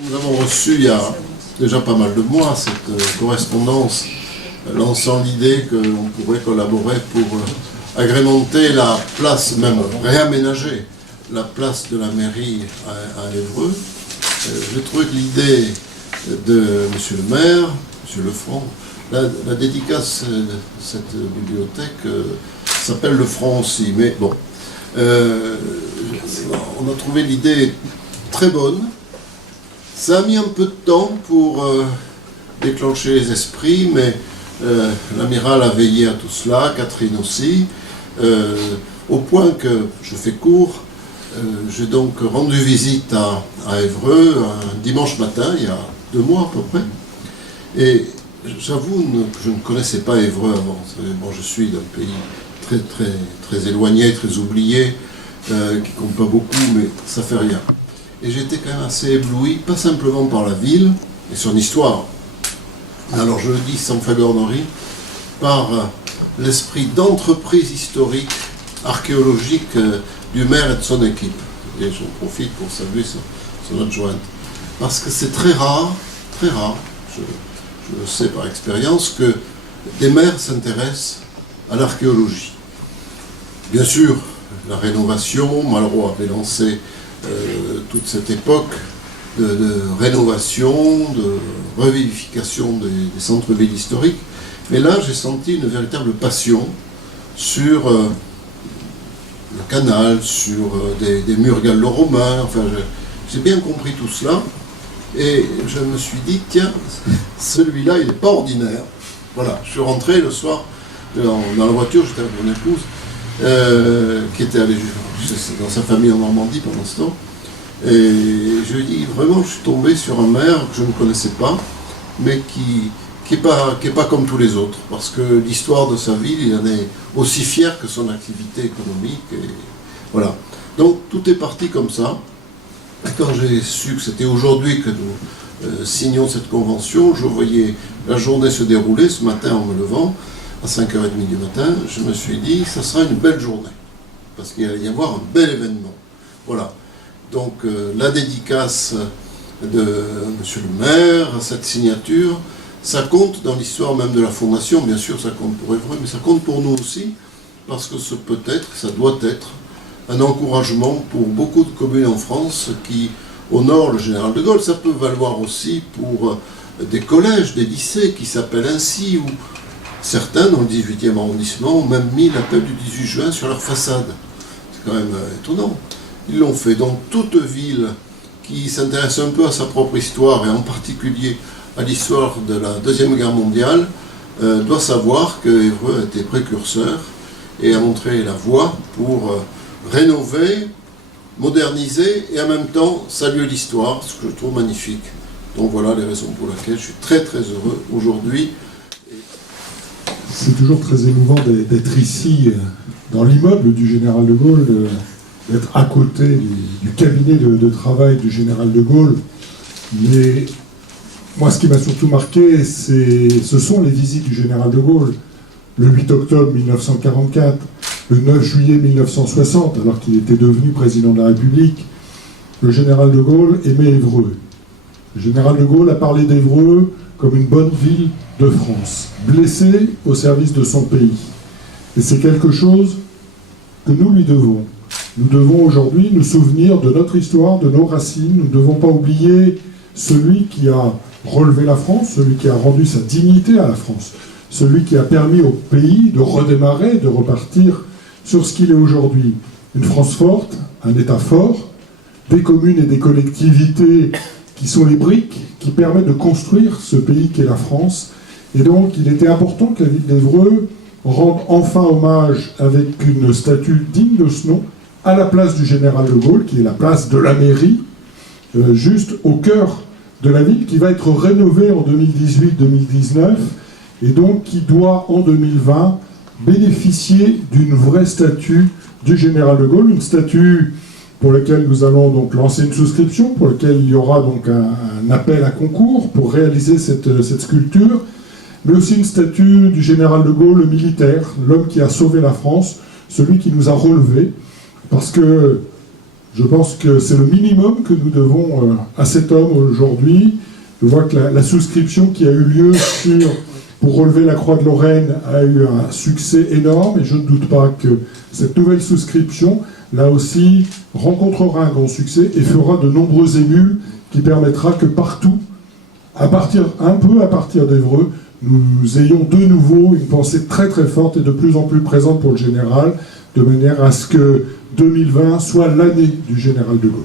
Nous avons reçu il y a déjà pas mal de mois cette correspondance lançant l'idée qu'on pourrait collaborer pour agrémenter la place, même réaménager la place de la mairie à Évreux. J'ai trouvé que l'idée de M. le maire, M. Lefranc, la dédicace de cette bibliothèque s'appelle Lefranc aussi, mais bon, on a trouvé l'idée très bonne. Ça a mis un peu de temps pour déclencher les esprits, mais l'amiral a veillé à tout cela, Catherine aussi, au point que, je fais court, j'ai donc rendu visite à Évreux un dimanche matin, il y a 2 mois à peu près, et j'avoue que je ne connaissais pas Évreux avant. Bon, je suis d'un pays très éloigné, très oublié, qui compte pas beaucoup, mais ça fait rien. Et j'étais quand même assez ébloui, pas simplement par la ville et son histoire, alors je le dis sans flagornerie, par l'esprit d'entreprise historique, archéologique du maire et de son équipe. Et j'en profite pour saluer son adjointe. Parce que c'est très rare, je le sais par expérience, que des maires s'intéressent à l'archéologie. Bien sûr, la rénovation, Malraux avait lancé toute cette époque de rénovation, de revivification des centres-villes historiques. Mais là, j'ai senti une véritable passion sur le canal, sur des murs gallo-romains. Enfin, j'ai bien compris tout cela. Et je me suis dit, tiens, celui-là, il n'est pas ordinaire. Voilà, je suis rentré le soir dans la voiture, j'étais avec mon épouse, qui était allée dans sa famille en Normandie pendant ce temps. Et je lui ai dit, vraiment, je suis tombé sur un maire que je ne connaissais pas, mais qui est pas comme tous les autres. Parce que l'histoire de sa ville, il en est aussi fier que son activité économique. Et voilà. Donc, tout est parti comme ça. Et quand j'ai su que c'était aujourd'hui que nous signions cette convention, je voyais la journée se dérouler ce matin en me levant, à 5h30 du matin, je me suis dit, ça sera une belle journée, parce qu'il allait y avoir un bel événement. Voilà. Donc la dédicace de M. le maire, cette signature, ça compte dans l'histoire même de la Fondation, bien sûr ça compte pour Évreux, mais ça compte pour nous aussi, parce que ce peut être, ça doit être, un encouragement pour beaucoup de communes en France qui honorent le général de Gaulle. Ça peut valoir aussi pour des collèges, des lycées qui s'appellent ainsi, ou certains, dans le 18e arrondissement, ont même mis l'appel du 18 juin sur leur façade. C'est quand même étonnant. Ils l'ont fait. Donc toute ville qui s'intéresse un peu à sa propre histoire, et en particulier à l'histoire de la Deuxième Guerre mondiale, doit savoir que Évreux a été précurseur et a montré la voie pour rénover, moderniser et en même temps saluer l'histoire, ce que je trouve magnifique. Donc voilà les raisons pour lesquelles je suis très heureux aujourd'hui. C'est toujours très émouvant d'être ici, dans l'immeuble du général de Gaulle, d'être à côté du cabinet de travail du général de Gaulle. Mais moi, ce qui m'a surtout marqué, ce sont les visites du général de Gaulle. Le 8 octobre 1944, le 9 juillet 1960, alors qu'il était devenu président de la République, le général de Gaulle aimait Évreux. Le général de Gaulle a parlé d'Évreux comme une bonne ville de France, blessé au service de son pays. Et c'est quelque chose que nous lui devons. Nous devons aujourd'hui nous souvenir de notre histoire, de nos racines. Nous ne devons pas oublier celui qui a relevé la France, celui qui a rendu sa dignité à la France, celui qui a permis au pays de redémarrer, de repartir sur ce qu'il est aujourd'hui. Une France forte, un État fort, des communes et des collectivités qui sont les briques qui permettent de construire ce pays qu'est la France. Et donc, il était important que la ville d'Évreux rende enfin hommage avec une statue digne de ce nom à la place du général de Gaulle, qui est la place de la mairie, juste au cœur de la ville, qui va être rénovée en 2018-2019, et donc qui doit, en 2020, bénéficier d'une vraie statue du général de Gaulle, une statue pour laquelle nous allons donc lancer une souscription, pour laquelle il y aura donc un appel à concours pour réaliser cette sculpture, mais aussi une statue du général de Gaulle, le militaire, l'homme qui a sauvé la France, celui qui nous a relevés, parce que Je pense que c'est le minimum que nous devons à cet homme aujourd'hui. Je vois que la souscription qui a eu lieu pour relever la Croix de Lorraine a eu un succès énorme, et je ne doute pas que cette nouvelle souscription, là aussi, rencontrera un grand succès et fera de nombreux émules qui permettra que partout, un peu à partir d'Évreux, nous ayons de nouveau une pensée très très forte et de plus en plus présente pour le général, de manière à ce que 2020 soit l'année du général de Gaulle.